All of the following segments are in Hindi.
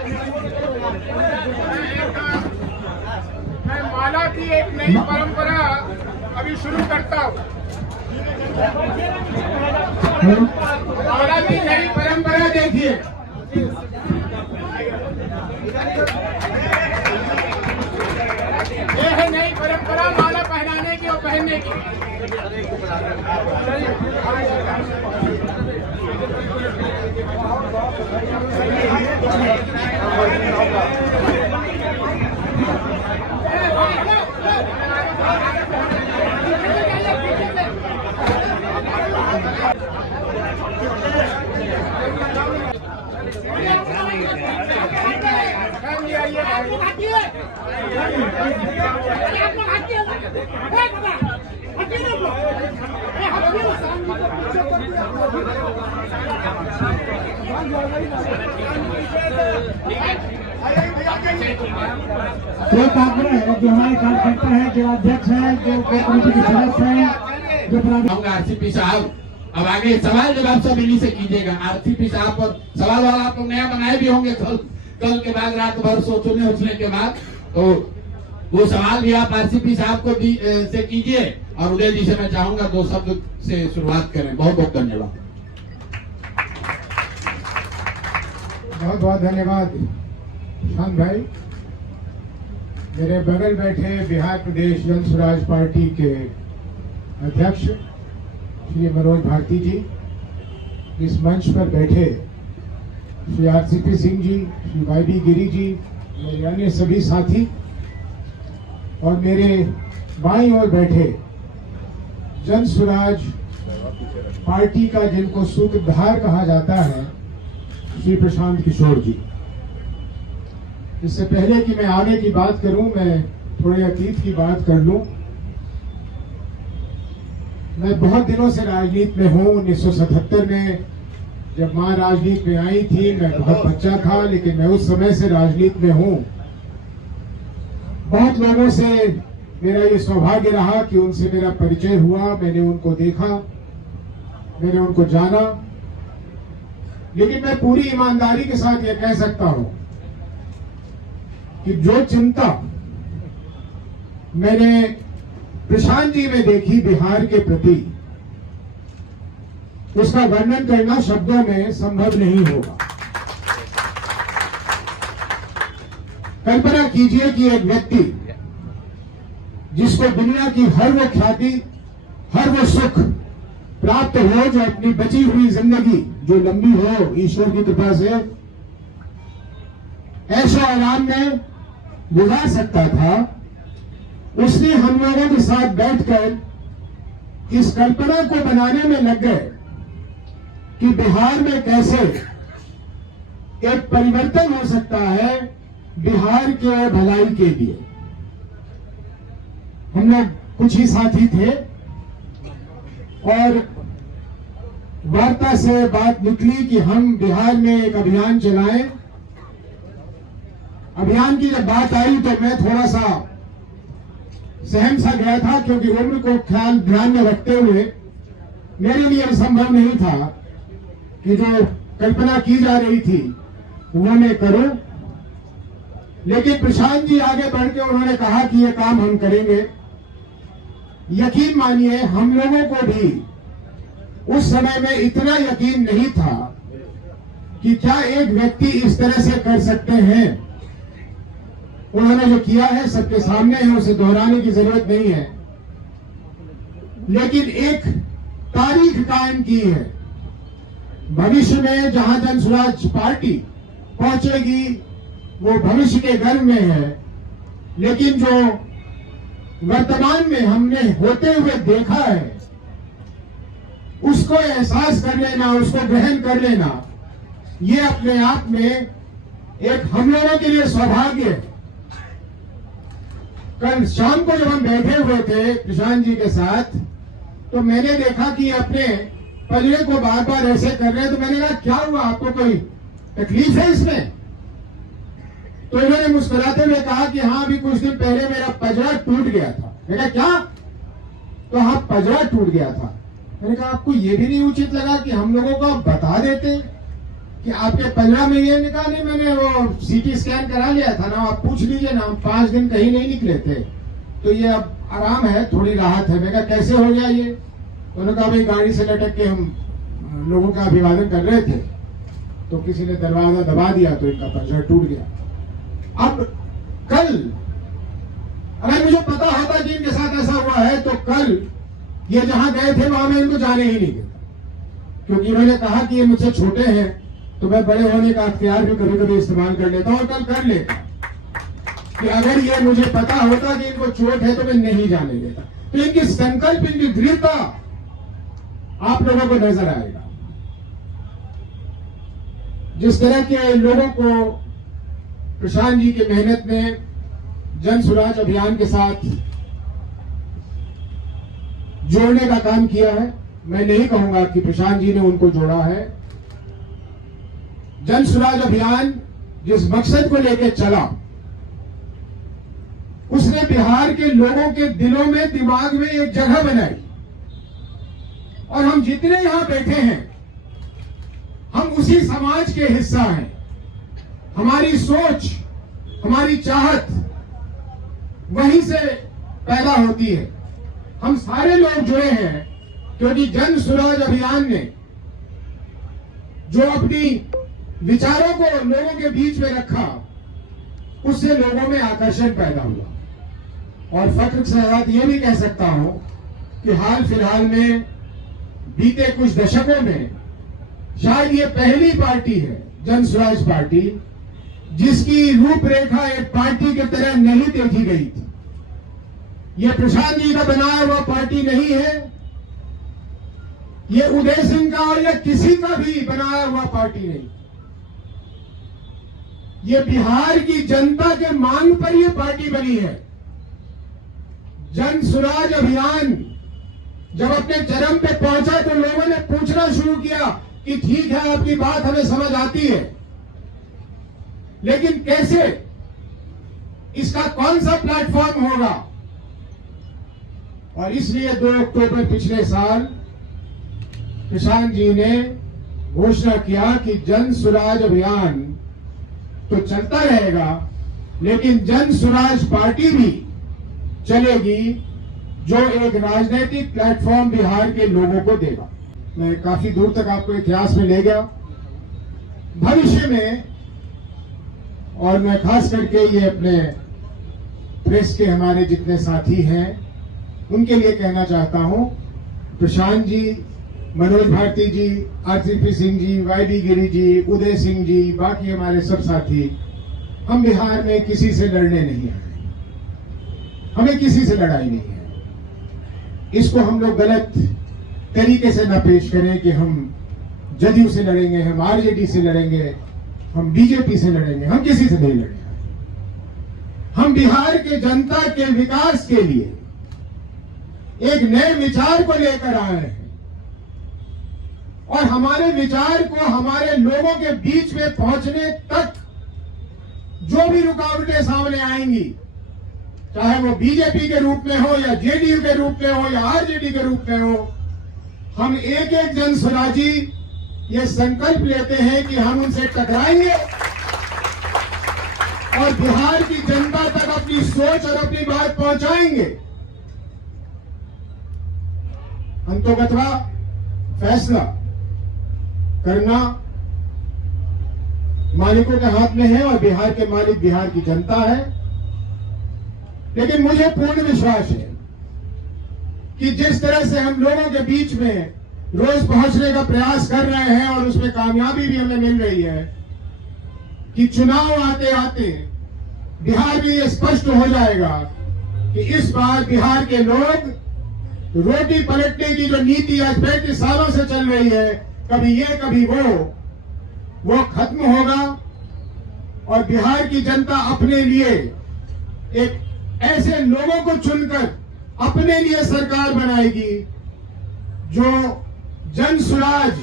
मैं माला की एक नई परंपरा अभी शुरू करता हूँ। माला की नई परंपरा देखिए। ये है नई परंपरा माला पहनाने की और पहनने की। एक आग्रह है जो हमारे कार्यकर्ता है, जो अध्यक्ष है, जो कमेटी के सदस्य है, जो आरसीपी साहब अब आगे सवाल जवाब सब इन्हीं से कीजिएगा। आरसीपी साहब पर सवाल वाला आप लोग नया बनाए भी होंगे कल के बाद रात भर सोचने के बाद, तो वो सवाल भी आप आरसीपी साहब को से कीजिए और उदय जी से मैं चाहूंगा 2 शब्द से शुरुआत करें। बहुत बहुत धन्यवाद। बहुत बहुत धन्यवाद शांत भाई। मेरे बगल बैठे बिहार प्रदेश जन स्वराज पार्टी के अध्यक्ष श्री मनोज भारती जी, इस मंच पर बैठे श्री आरसीपी सिंह जी, श्री वाईडी गिरी जी, मेरे अन्य सभी साथी और मेरे बाईं ओर बैठे जन स्वराज पार्टी का जिनको सूत्रधार कहा जाता है श्री प्रशांत किशोर जी। इससे पहले कि मैं आगे की बात करूं, मैं थोड़े अतीत की बात कर लूं। मैं बहुत दिनों से राजनीति में हूं। 1977 में जब मां राजनीति में आई थी, मैं बहुत बच्चा था, लेकिन मैं उस समय से राजनीति में हूं। बहुत लोगों से मेरा ये सौभाग्य रहा कि उनसे मेरा परिचय हुआ, मैंने उनको देखा, मैंने उनको जाना। लेकिन मैं पूरी ईमानदारी के साथ ये कह सकता हूं कि जो चिंता मैंने प्रशांत जी में देखी बिहार के प्रति, उसका वर्णन करना शब्दों में संभव नहीं होगा। कल्पना कीजिए कि एक व्यक्ति जिसको दुनिया की हर वो ख्याति, हर वो सुख प्राप्त हो जो अपनी बची हुई जिंदगी जो लंबी हो ईश्वर की कृपा से ऐशो आराम में गुजार सकता था, उसने हम लोगों के साथ बैठकर इस कल्पना को बनाने में लग गए कि बिहार में कैसे एक परिवर्तन हो सकता है बिहार के भलाई के लिए। हम लोग कुछ ही साथी थे और वार्ता से बात निकली कि हम बिहार में एक अभियान चलाएं। अभियान की जब बात आई तो मैं थोड़ा सा सहम सा गया था, क्योंकि उम्र को ध्यान में रखते हुए मेरे लिए संभव नहीं था कि जो कल्पना की जा रही थी वो मैं करूं। लेकिन प्रशांत जी आगे बढ़ के उन्होंने कहा कि ये काम हम करेंगे। यकीन मानिए हम लोगों को भी उस समय में इतना यकीन नहीं था कि क्या एक व्यक्ति इस तरह से कर सकते हैं। उन्होंने जो किया है सबके सामने है, उसे दोहराने की जरूरत नहीं है। लेकिन एक तारीख कायम की है। भविष्य में जहां जन स्वराज पार्टी पहुंचेगी वो भविष्य के गर्भ में है, लेकिन जो वर्तमान में हमने होते हुए देखा है उसको एहसास कर लेना, उसको ग्रहण कर लेना, ये अपने आप में एक हम लोगों के लिए सौभाग्य है। कल शाम को जब हम बैठे हुए थे प्रशांत जी के साथ, तो मैंने देखा कि अपने पजड़े को बार बार ऐसे कर रहे हैं। तो मैंने कहा क्या हुआ, आपको कोई तकलीफ है इसमें? तो इन्होंने मुस्कुराते हुए कहा कि हाँ, अभी कुछ दिन पहले मेरा पजड़ा टूट गया था। मैंने कहा क्या? तो हाँ, पजड़ा टूट गया था। मैंने कहा आपको ये भी नहीं उचित लगा कि हम लोगों को आप बता देते? कि आपके पल्ला में ये निकला नहीं, मैंने वो सीटी स्कैन करा लिया था ना, आप पूछ लीजिए ना, हम 5 दिन कहीं नहीं निकले थे, तो ये अब आराम है, थोड़ी राहत है। मैं कहा कैसे हो गया ये? उन्होंने कहा भाई गाड़ी से लटक के हम लोगों का अभिवादन कर रहे थे तो किसी ने दरवाजा दबा दिया तो इनका पंजर टूट गया। अब कल अगर मुझे पता होता कि इनके साथ ऐसा हुआ है तो कल ये जहां गए थे वहां मैं इनको जाने ही नहीं देता, क्योंकि इन्होंने कहा कि ये मुझसे छोटे हैं तो मैं बड़े होने का अख्तियार भी कभी कभी इस्तेमाल कर लेता हूं और कल कर लेता कि अगर ये मुझे पता होता कि इनको चोट है तो मैं नहीं जाने देता। तो इनकी संकल्प, इनकी दृढ़ता आप लोगों को नजर आएगा। जिस तरह के लोगों को प्रशांत जी की मेहनत ने जन सुराज अभियान के साथ जोड़ने का काम किया है, मैं नहीं कहूंगा कि प्रशांत जी ने उनको जोड़ा है। जन सुराज अभियान जिस मकसद को लेकर चला उसने बिहार के लोगों के दिलों में, दिमाग में एक जगह बनाई और हम जितने यहां बैठे हैं हम उसी समाज के हिस्सा हैं। हमारी सोच, हमारी चाहत वहीं से पैदा होती है। हम सारे लोग जुड़े हैं क्योंकि जन सुराज अभियान ने जो अपनी विचारों को लोगों के बीच में रखा उससे लोगों में आकर्षण पैदा हुआ। और फख्र के साथ ये भी कह सकता हूं कि हाल फिलहाल में बीते कुछ दशकों में शायद ये पहली पार्टी है, जन सुराज पार्टी, जिसकी रूपरेखा एक पार्टी की तरह नहीं देखी गई थी। ये प्रशांत जी का बनाया हुआ पार्टी नहीं है, ये उदय सिंह का और या किसी का भी बनाया हुआ पार्टी नहीं। ये बिहार की जनता के मांग पर यह पार्टी बनी है। जन सुराज अभियान जब अपने चरम पे पहुंचा तो लोगों ने पूछना शुरू किया कि ठीक है आपकी बात हमें समझ आती है, लेकिन कैसे, इसका कौन सा प्लेटफॉर्म होगा? और इसलिए 2 अक्टूबर पिछले साल प्रशांत जी ने घोषणा किया कि जन सुराज अभियान तो चलता रहेगा लेकिन जन सुराज पार्टी भी चलेगी जो एक राजनीतिक प्लेटफॉर्म बिहार के लोगों को देगा। मैं काफी दूर तक आपको इतिहास में ले गया। भविष्य में, और मैं खास करके ये अपने प्रेस के हमारे जितने साथी हैं उनके लिए कहना चाहता हूं, प्रशांत जी, मनोज भारती जी, आरसीपी सिंह जी, वाईडी गिरी जी, उदय सिंह जी, बाकी हमारे सब साथी, हम बिहार में किसी से लड़ने नहीं आए, हमें किसी से लड़ाई नहीं है। इसको हम लोग गलत तरीके से न पेश करें कि हम जदयू से लड़ेंगे, हम आरजेडी से लड़ेंगे, हम बीजेपी से लड़ेंगे, हम किसी से नहीं लड़ेंगे। हम बिहार के जनता के विकास के लिए एक नए विचार को लेकर आए हैं और हमारे विचार को हमारे लोगों के बीच में पहुंचने तक जो भी रुकावटें सामने आएंगी, चाहे वो बीजेपी के रूप में हो या जेडीयू के रूप में हो या आरजेडी के रूप में हो, हम एक एक जन स्वराजी ये संकल्प लेते हैं कि हम उनसे टकराएंगे और बिहार की जनता तक अपनी सोच और अपनी बात पहुंचाएंगे। अंतोगत्वा फैसला करना मालिकों के हाथ में है और बिहार के मालिक बिहार की जनता है। लेकिन मुझे पूर्ण विश्वास है कि जिस तरह से हम लोगों के बीच में रोज पहुंचने का प्रयास कर रहे हैं और उसमें कामयाबी भी हमें मिल रही है कि चुनाव आते आते बिहार में यह स्पष्ट हो जाएगा कि इस बार बिहार के लोग रोटी पलटने की जो नीति आज 35 सालों से चल रही है, कभी ये कभी वो खत्म होगा और बिहार की जनता अपने लिए एक ऐसे लोगों को चुनकर अपने लिए सरकार बनाएगी जो जन सुराज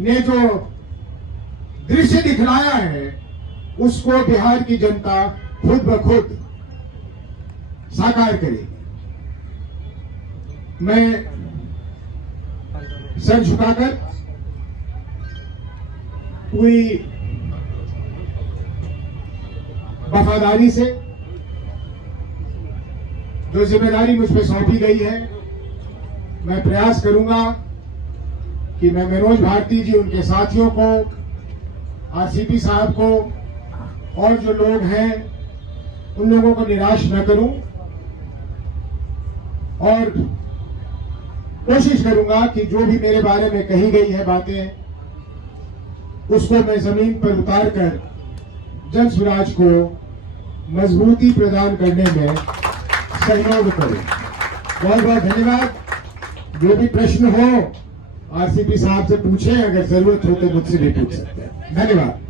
ने जो दृश्य दिखलाया है उसको बिहार की जनता खुद ब खुद साकार करेगी। मैं सर झुकाकर पूरी वफादारी से जो जिम्मेदारी मुझ पर सौंपी गई है, मैं प्रयास करूंगा कि मैं मनोज भारती जी, उनके साथियों को, आरसीपी साहब को और जो लोग हैं उन लोगों को निराश न करूं और कोशिश करूंगा कि जो भी मेरे बारे में कही गई है बातें, उसको मैं जमीन पर उतारकर जन स्वराज को मजबूती प्रदान करने में सहयोग करूं। बहुत बहुत धन्यवाद। जो भी प्रश्न हो आरसीपी साहब से पूछें, अगर जरूरत हो तो मुझसे भी पूछ सकते हैं। धन्यवाद।